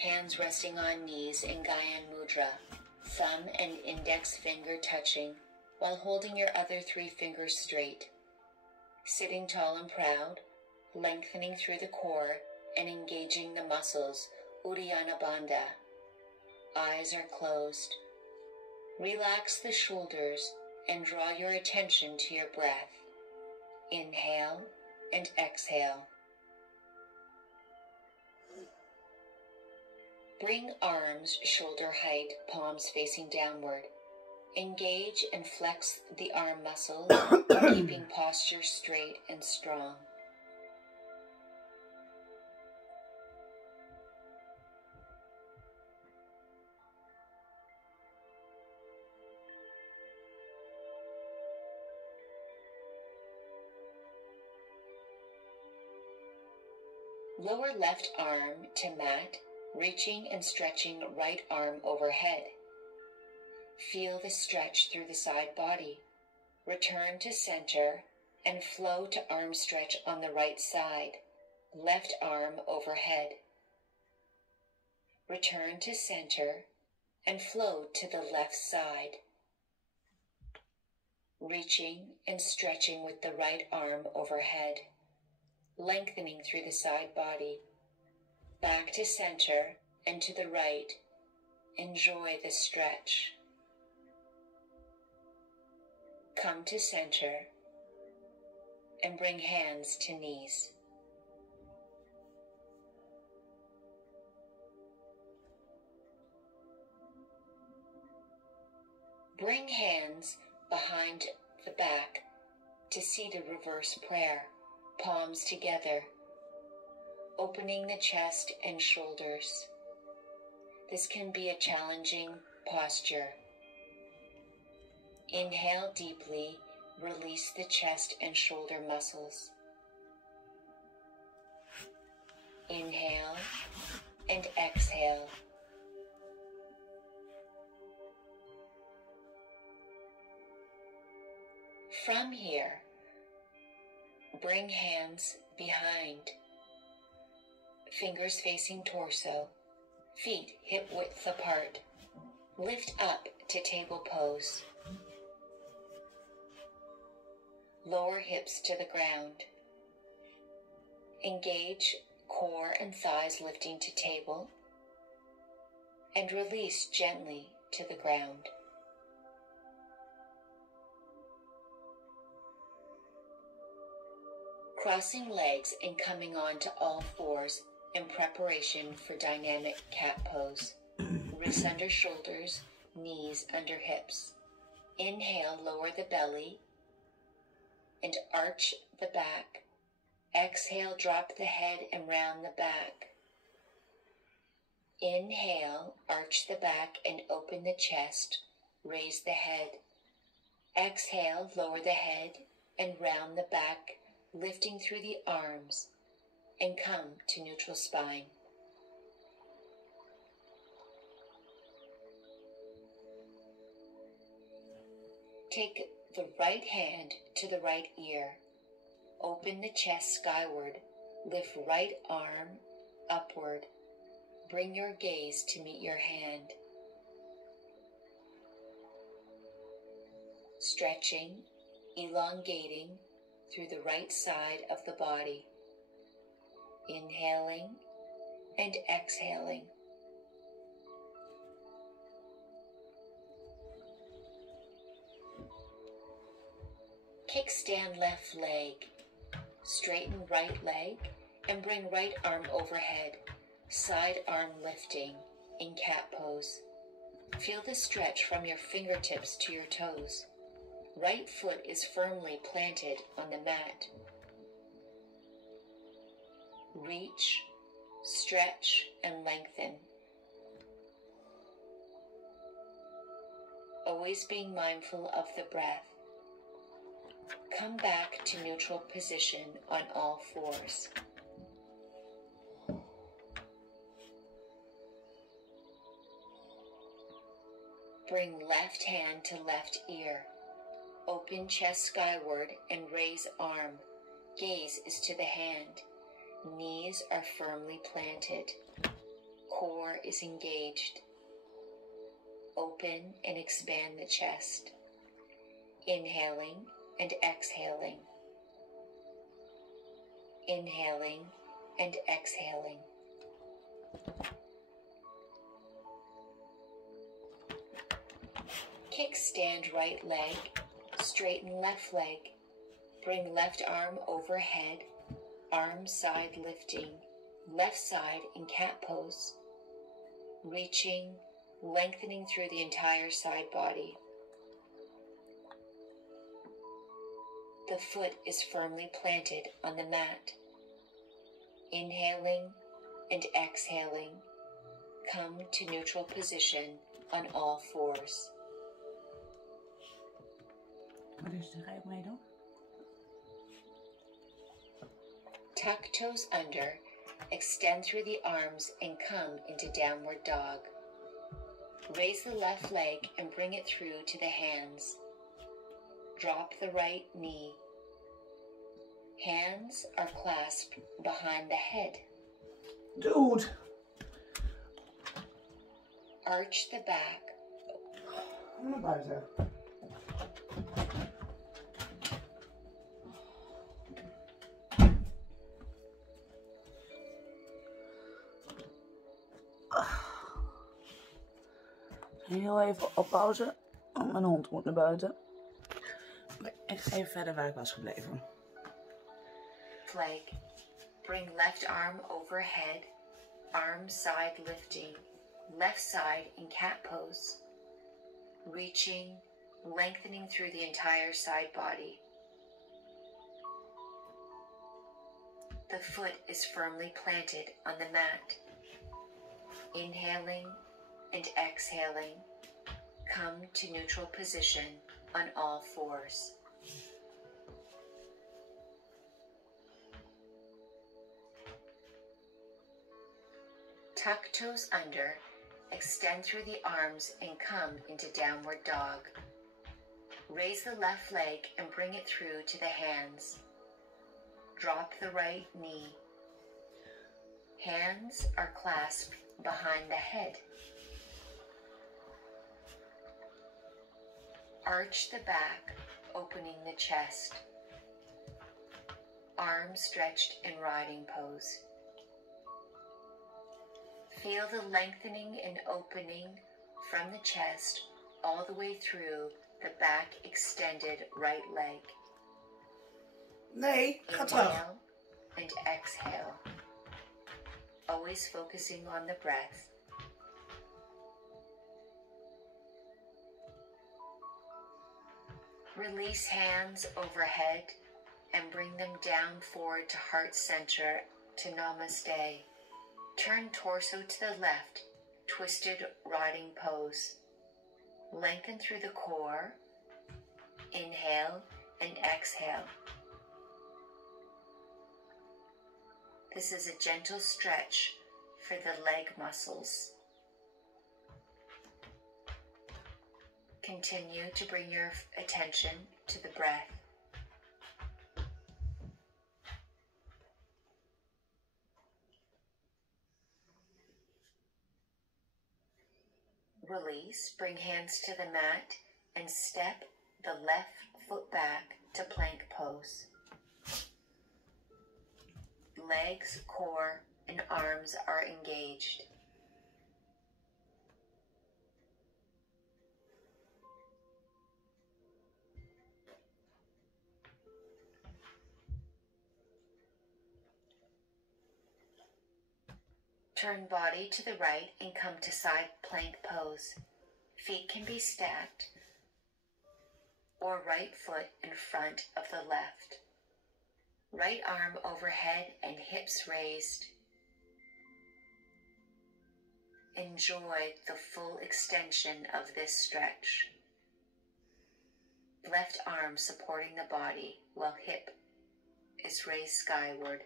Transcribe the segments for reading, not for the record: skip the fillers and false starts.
Hands resting on knees in Gyan Mudra, thumb and index finger touching while holding your other 3 fingers straight. Sitting tall and proud, lengthening through the core and engaging the muscles, Uddiyana Bandha. Eyes are closed. Relax the shoulders and draw your attention to your breath. Inhale and exhale. Bring arms shoulder height, palms facing downward. Engage and flex the arm muscles, keeping posture straight and strong. Lower left arm to mat, reaching and stretching right arm overhead. Feel the stretch through the side body. Return to center and flow to arm stretch on the right side, left arm overhead. Return to center and flow to the left side, reaching and stretching with the right arm overhead, lengthening through the side body. Back to center and to the right. Enjoy the stretch. Come to center and bring hands to knees. Bring hands behind the back to seated reverse prayer, palms together, opening the chest and shoulders. This can be a challenging posture. Inhale deeply, release the chest and shoulder muscles. Inhale and exhale. From here, bring hands behind, fingers facing torso, feet hip width apart. Lift up to table pose. Lower hips to the ground. Engage core and thighs lifting to table, and release gently to the ground. Crossing legs and coming on to all fours in preparation for dynamic cat pose. Wrists under shoulders, knees under hips. Inhale, lower the belly and arch the back. Exhale, drop the head and round the back. Inhale, arch the back and open the chest, raise the head. Exhale, lower the head and round the back, lifting through the arms, and come to neutral spine. Take the right hand to the right ear. Open the chest skyward. Lift right arm upward. Bring your gaze to meet your hand. Stretching, elongating through the right side of the body. Inhaling and exhaling. Kickstand left leg. Straighten right leg and bring right arm overhead. Side arm lifting in cat pose. Feel the stretch from your fingertips to your toes. Right foot is firmly planted on the mat. Reach, stretch, and lengthen. Always being mindful of the breath. Come back to neutral position on all fours. Bring left hand to left ear. Open chest skyward and raise arm. Gaze is to the hand. Knees are firmly planted. Core is engaged. Open and expand the chest. Inhaling and exhaling. Inhaling and exhaling. Kickstand right leg, straighten left leg. Bring left arm overhead, arm side lifting, left side in cat pose. Reaching, lengthening through the entire side body. The foot is firmly planted on the mat. Inhaling and exhaling, come to neutral position on all fours. Rustig, ga je ook meedoen? Tuck toes under, extend through the arms and come into downward dog. Raise the left leg and bring it through to the hands. Drop the right knee. Hands are clasped behind the head. Dude! Arch the back. Naar buiten. Heel even op pauze, want mijn hond moet naar buiten. Maar ik ga even verder waar ik was gebleven. Flag. Bring left arm overhead, arm side lifting, left side in cat pose. Reaching, lengthening through the entire side body. The foot is firmly planted on the mat. Inhaling and exhaling, come to neutral position on all fours. Tuck toes under, extend through the arms and come into downward dog. Raise the left leg and bring it through to the hands. Drop the right knee. Hands are clasped behind the head. Arch the back, opening the chest. Arms stretched in riding pose. Feel the lengthening and opening from the chest all the way through the back extended right leg. Nee, ga terug. Inhale and exhale. Always focusing on the breath. Release hands overhead and bring them down forward to heart center to namaste. Turn torso to the left, twisted riding pose. Lengthen through the core. Inhale and exhale. This is a gentle stretch for the leg muscles. Continue to bring your attention to the breath. Release, bring hands to the mat and step the left foot back to plank pose. Legs, core, and arms are engaged. Turn body to the right and come to side plank pose. Feet can be stacked or right foot in front of the left. Right arm overhead and hips raised. Enjoy the full extension of this stretch. Left arm supporting the body while hip is raised skyward.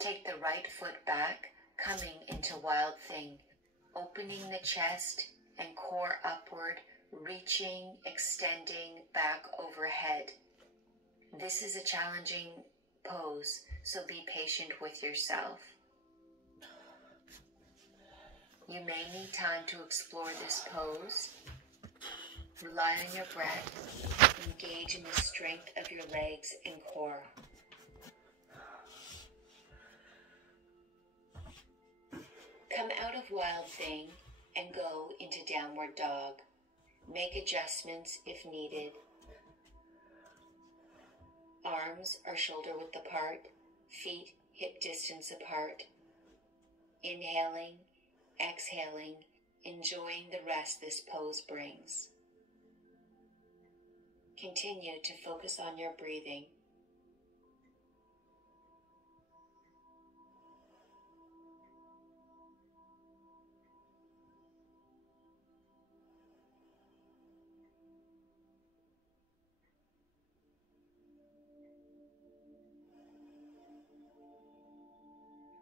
Take the right foot back, coming into wild thing, opening the chest and core upward, reaching, extending back overhead. This is a challenging pose, so be patient with yourself. You may need time to explore this pose. Rely on your breath. Engage in the strength of your legs and core. Come out of wild thing and go into downward dog. Make adjustments if needed. Arms are shoulder width apart, feet hip distance apart. Inhaling, exhaling, enjoying the rest this pose brings. Continue to focus on your breathing.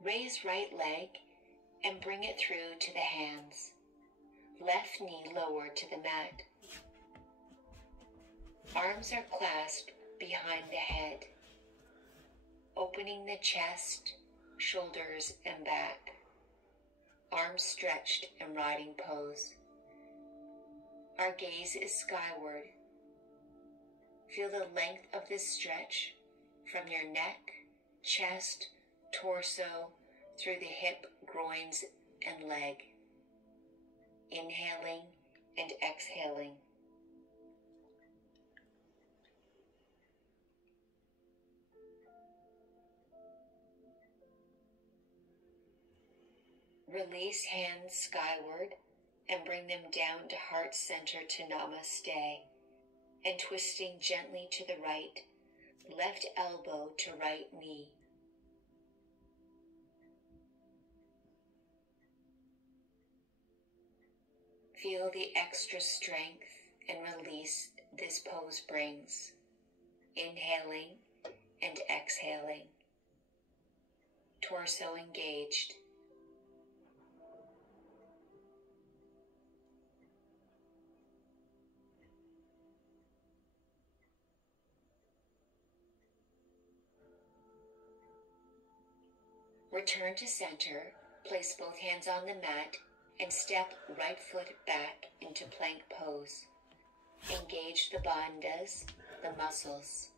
Raise right leg and bring it through to the hands. Left knee lower to the mat. Arms are clasped behind the head, opening the chest, shoulders, and back. Arms stretched in riding pose. Our gaze is skyward. Feel the length of this stretch from your neck, chest, torso, through the hip, groins, and leg. Inhaling and exhaling. Release hands skyward and bring them down to heart center to namaste, and twisting gently to the right, left elbow to right knee. Feel the extra strength and release this pose brings. Inhaling and exhaling. Torso engaged. Return to center, place both hands on the mat, and step right foot back into plank pose. Engage the bandhas, the muscles.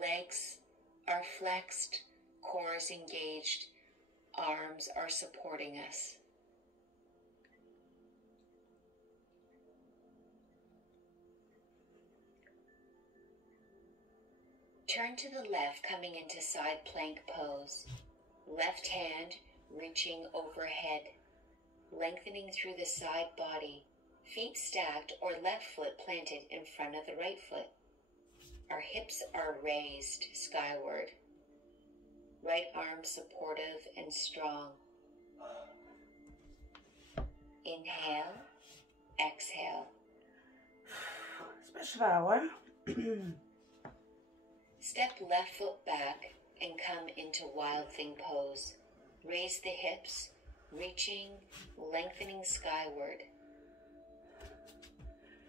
Legs are flexed, core is engaged, arms are supporting us. Turn to the left, coming into side plank pose. Left hand reaching overhead, lengthening through the side body, feet stacked or left foot planted in front of the right foot. Our hips are raised skyward. Right arm supportive and strong. Inhale, exhale. Het is best zwaar hoor. Step left foot back and come into wild thing pose. Raise the hips, reaching, lengthening skyward.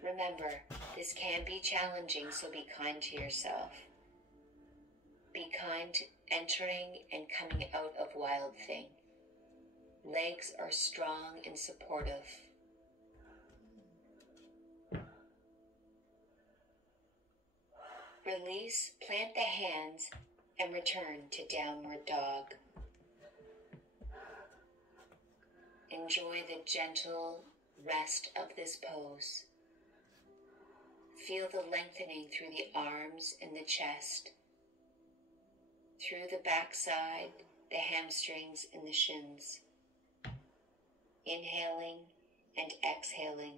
Remember, this can be challenging, so be kind to yourself. Be kind entering and coming out of wild thing. Legs are strong and supportive. Release, plant the hands, and return to downward dog. Enjoy the gentle rest of this pose. Feel the lengthening through the arms and the chest, through the backside, the hamstrings, and the shins. Inhaling and exhaling.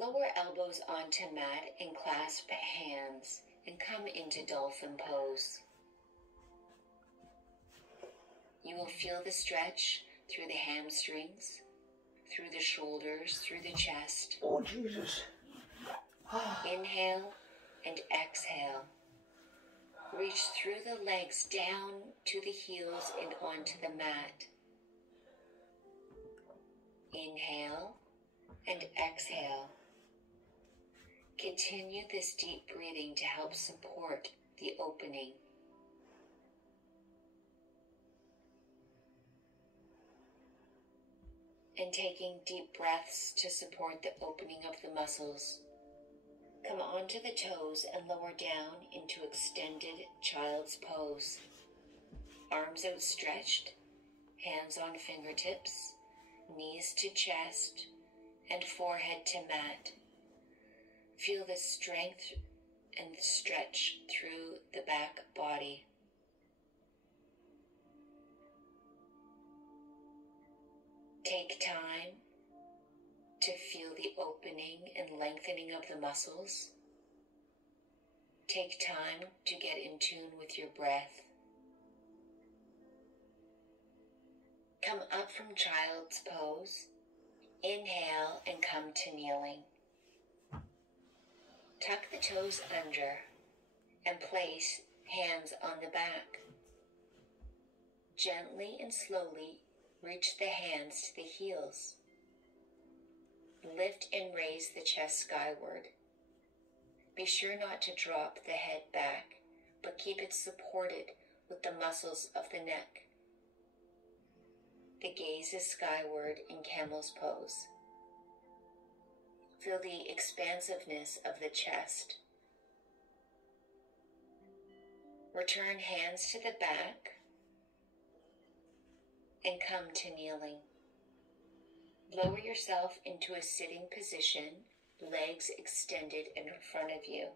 Lower elbows onto mat and clasp hands and come into dolphin pose. You will feel the stretch through the hamstrings, through the shoulders, through the chest. Oh, Jesus. Inhale and exhale. Reach through the legs down to the heels and onto the mat. Inhale and exhale. Continue this deep breathing to help support the opening. And taking deep breaths to support the opening of the muscles. Come onto the toes and lower down into extended child's pose. Arms outstretched, hands on fingertips, knees to chest, and forehead to mat. Feel the strength and stretch through the back body. Take time to feel the opening and lengthening of the muscles. Take time to get in tune with your breath. Come up from child's pose. Inhale and come to kneeling. Tuck the toes under and place hands on the back. Gently and slowly reach the hands to the heels. Lift and raise the chest skyward. Be sure not to drop the head back, but keep it supported with the muscles of the neck. The gaze is skyward in camel's pose. Feel the expansiveness of the chest. Return hands to the back and come to kneeling. Lower yourself into a sitting position, legs extended in front of you,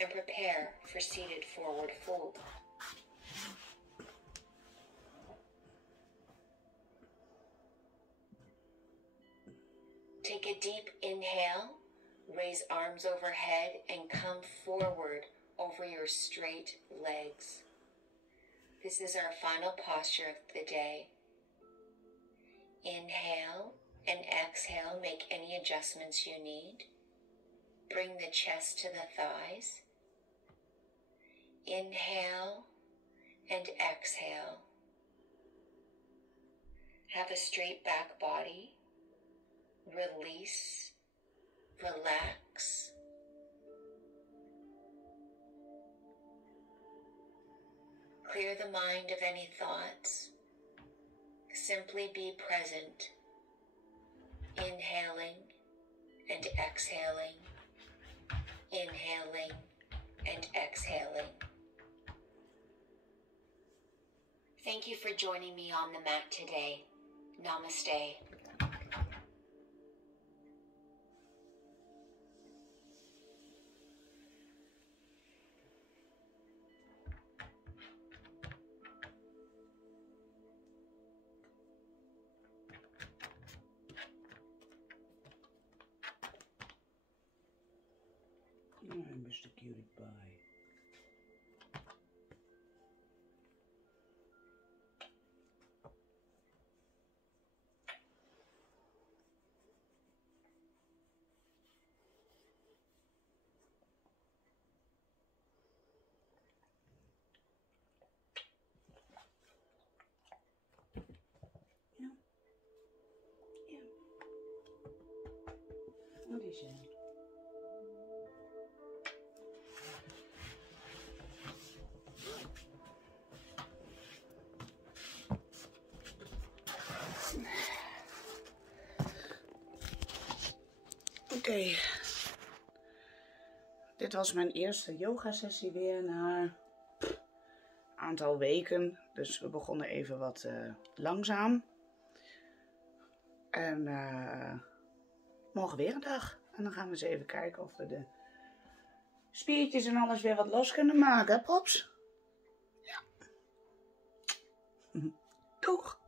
and prepare for seated forward fold. Take a deep inhale, raise arms overhead, and come forward over your straight legs. This is our final posture of the day. Inhale and exhale, make any adjustments you need. Bring the chest to the thighs. Inhale and exhale. Have a straight back body. Release, relax. Clear the mind of any thoughts. Simply be present. Inhaling and exhaling. Inhaling and exhaling. Thank you for joining me on the mat today. Namaste. I'm een stukje erbij. Ja. Ja. Wat is het? Oké, dit was mijn eerste yoga sessie weer na een aantal weken. Dus we begonnen even wat langzaam. En morgen weer een dag. En dan gaan we eens even kijken of we de spiertjes en alles weer wat los kunnen maken, pops. Ja. Doeg!